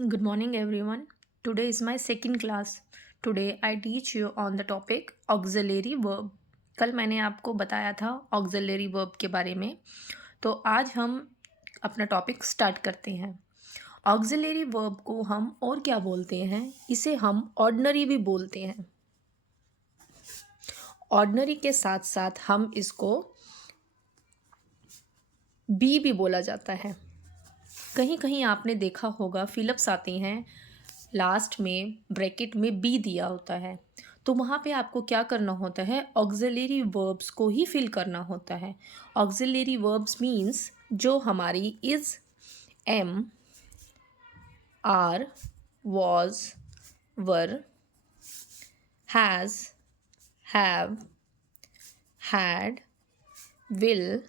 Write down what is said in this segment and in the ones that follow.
Good morning, everyone. Today is my second class. Today I teach you on the topic auxiliary verb. कल मैंने आपको बताया था auxiliary verb के बारे में, तो आज हम अपना टॉपिक स्टार्ट करते हैं। auxiliary verb को हम और क्या बोलते हैं? इसे हम ordinary भी बोलते हैं। ordinary के साथ साथ हम इसको भी बोला जाता है। कहीं कहीं आपने देखा होगा फिलअप्स आते हैं, लास्ट में ब्रैकेट में बी दिया होता है, तो वहाँ पे आपको क्या करना होता है? ऑक्सिलरी वर्ब्स को ही फिल करना होता है। ऑक्सिलरी वर्ब्स मीन्स जो हमारी is, am, are, was, were, has, have, had, will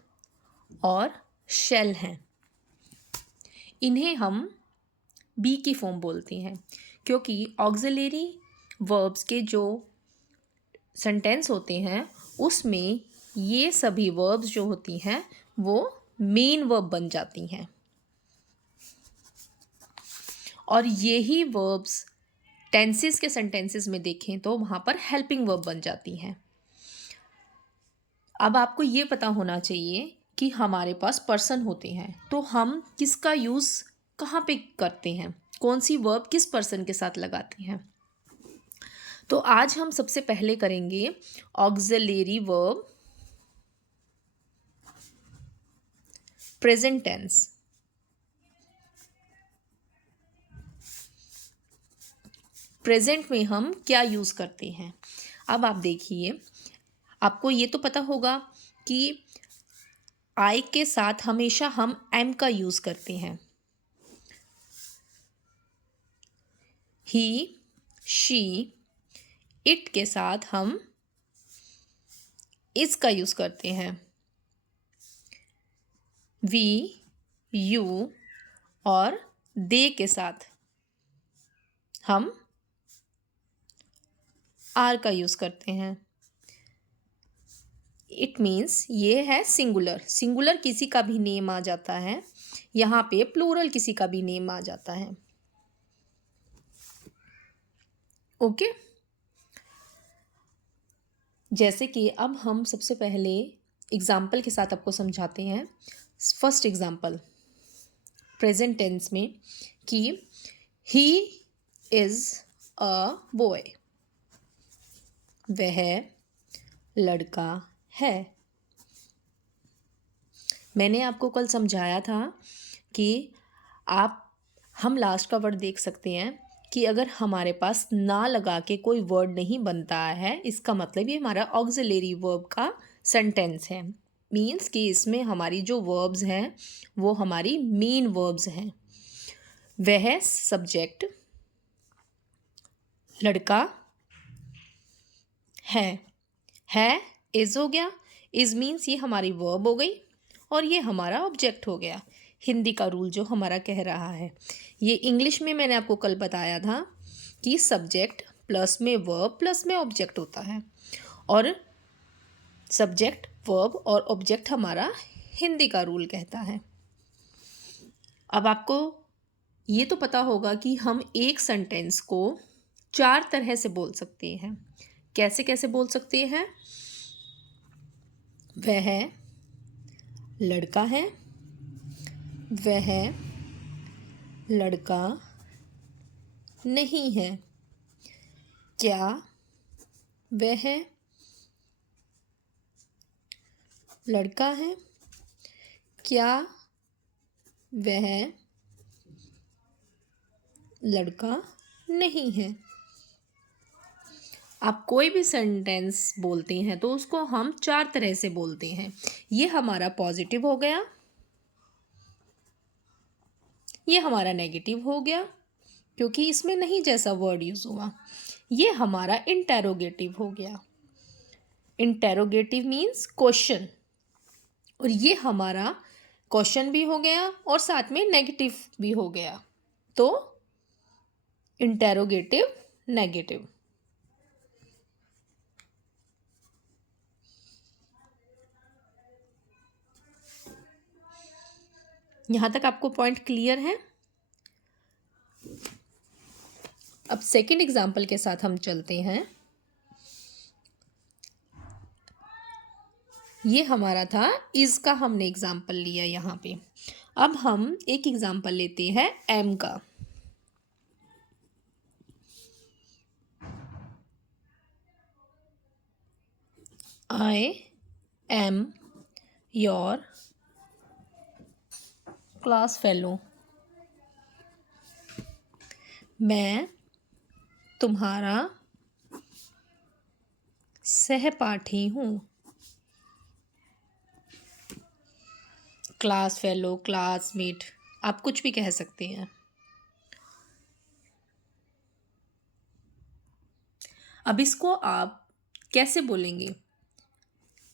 और शेल हैं। इन्हें हम बी की फॉर्म बोलते हैं, क्योंकि ऑक्सिलरी वर्ब्स के जो सेंटेंस होते हैं उसमें ये सभी वर्ब्स जो होती हैं वो मेन वर्ब बन जाती हैं, और यही वर्ब्स टेंसेस के सेंटेंसेस में देखें तो वहाँ पर हेल्पिंग वर्ब बन जाती हैं। अब आपको ये पता होना चाहिए कि हमारे पास पर्सन होते हैं, तो हम किसका यूज़ कहाँ पे करते हैं, कौन सी वर्ब किस पर्सन के साथ लगाते हैं। तो आज हम सबसे पहले करेंगे auxiliary verb present tense. Present में हम क्या यूज़ करते हैं? अब आप देखिए, आपको ये तो पता होगा कि आई के साथ हमेशा हम एम का यूज़ करते हैं। ही, शी, इट के साथ हम इस का यूज़ करते हैं। वी, यू और दे के साथ हम आर का यूज़ करते हैं। इट मीन्स ये है सिंगुलर। सिंगुलर किसी का भी नेम आ जाता है, यहाँ पे प्लूरल किसी का भी नेम आ जाता है। ओके, जैसे कि अब हम सबसे पहले एग्जाम्पल के साथ आपको समझाते हैं। फर्स्ट एग्जाम्पल प्रेजेंट टेंस में कि ही इज़ अ बॉय, वह लड़का है। मैंने आपको कल समझाया था कि हम लास्ट का वर्ड देख सकते हैं कि अगर हमारे पास ना लगा के कोई वर्ड नहीं बनता है, इसका मतलब ये हमारा ऑक्सिलरी वर्ब का सेंटेंस है। मीन्स कि इसमें हमारी जो वर्ब्स हैं वो हमारी मेन वर्ब्स हैं। वह सब्जेक्ट, लड़का है इज हो गया। इज मीन्स ये हमारी वर्ब हो गई और ये हमारा ऑब्जेक्ट हो गया। हिंदी का रूल जो हमारा कह रहा है, ये इंग्लिश में मैंने आपको कल बताया था कि सब्जेक्ट प्लस में वर्ब प्लस में ऑब्जेक्ट होता है, और सब्जेक्ट वर्ब और ऑब्जेक्ट हमारा हिंदी का रूल कहता है। अब आपको ये तो पता होगा कि हम एक सेंटेंस को 4 तरह से बोल सकते हैं। कैसे कैसे बोल सकते हैं? वह लड़का है, वह लड़का नहीं है, क्या वह लड़का है, क्या वह लड़का नहीं है। आप कोई भी सेंटेंस बोलते हैं तो उसको हम 4 तरह से बोलते हैं। ये हमारा पॉजिटिव हो गया, ये हमारा नेगेटिव हो गया क्योंकि इसमें नहीं जैसा वर्ड यूज़ हुआ। ये हमारा इंटेरोगेटिव हो गया। इंटेरोगेटिव मीन्स क्वेश्चन, और ये हमारा क्वेश्चन भी हो गया और साथ में नेगेटिव भी हो गया, तो इंटेरोगेटिव नेगेटिव। यहाँ तक आपको पॉइंट क्लियर है? अब सेकंड एग्जाम्पल के साथ हम चलते हैं। ये हमारा था इज का, हमने एग्जाम्पल लिया यहाँ पे। अब हम एक एग्जाम्पल लेते हैं एम का। आई एम योर क्लास फेलो। मैं तुम्हारा सहपाठी हूँ। क्लास फेलो, क्लासमेट, आप कुछ भी कह सकते हैं। अब इसको आप कैसे बोलेंगे?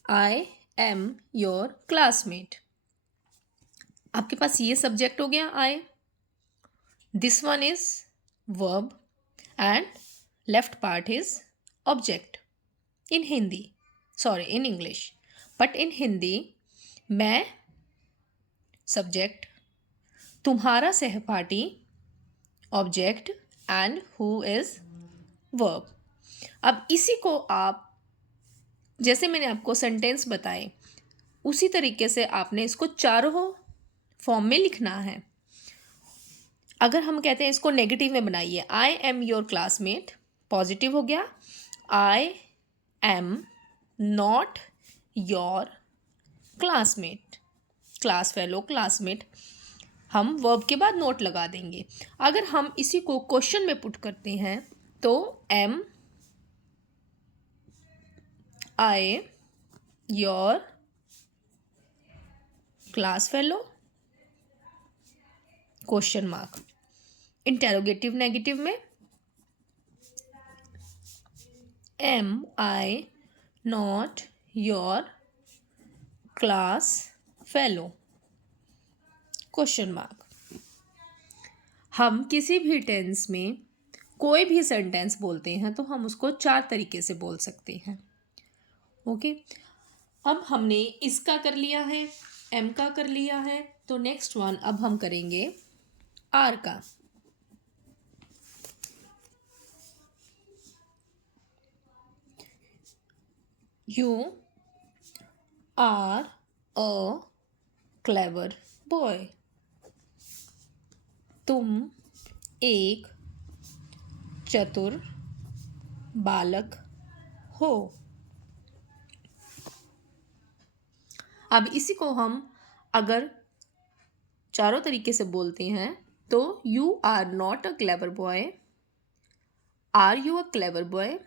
I am your classmate. आपके पास ये सब्जेक्ट हो गया I, this one is verb and left part is object in Hindi, sorry in English, but in Hindi मैं सब्जेक्ट, तुम्हारा सहपाठी object and who is verb. अब इसी को आप, जैसे मैंने आपको सेंटेंस बताए उसी तरीके से आपने इसको चारों फॉर्म में लिखना है। अगर हम कहते हैं इसको नेगेटिव में बनाइए, आई एम योर क्लासमेट, पॉजिटिव हो गया। I am not your classmate, class fellow, classmate, हम वर्ब के बाद नोट लगा देंगे। अगर हम इसी को क्वेश्चन में पुट करते हैं तो am I your class fellow, question mark. Interrogative negative में am I not your class fellow, question mark. हम किसी भी टेंस में कोई भी सेंटेंस बोलते हैं तो हम उसको 4 तरीके से बोल सकते हैं। ओके, अब हमने इसका कर लिया है, एम का कर लिया है, तो नेक्स्ट वन अब हम करेंगे आर का। You are a clever boy. तुम एक चतुर बालक हो। अब इसी को हम अगर चारों तरीके से बोलते हैं तो you are not a clever boy, are you a clever boy,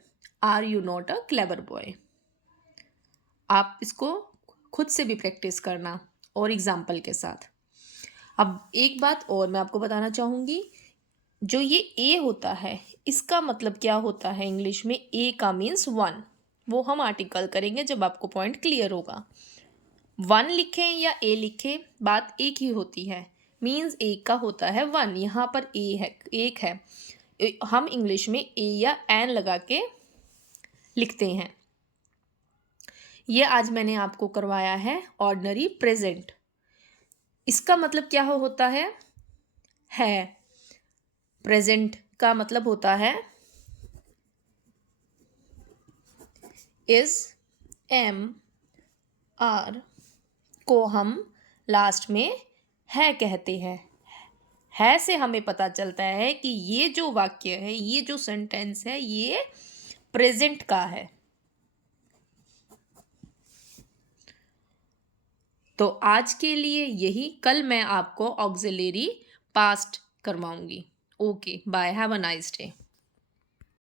are you not a clever boy. आप इसको खुद से भी प्रैक्टिस करना और एग्जाम्पल के साथ। अब एक बात और मैं आपको बताना चाहूँगी, जो ये ए होता है इसका मतलब क्या होता है इंग्लिश में? ए का मीन्स वन, वो हम आर्टिकल करेंगे जब आपको पॉइंट क्लियर होगा। वन लिखें या ए लिखें, बात एक ही होती है, मीन्स एक का होता है वन, यहाँ पर ए है, एक है। हम इंग्लिश में ए या एन लगा के लिखते हैं। ये आज मैंने आपको करवाया है ऑर्डिनरी प्रेजेंट। इसका मतलब क्या होता है? प्रेजेंट का मतलब होता है इज, एम, आर को हम लास्ट में है कहते हैं। है से हमें पता चलता है कि ये जो वाक्य है, ये जो सेंटेंस है, ये प्रेजेंट का है। तो आज के लिए यही, कल मैं आपको ऑक्सिलरी पास्ट करवाऊंगी। Okay, bye, have a nice day.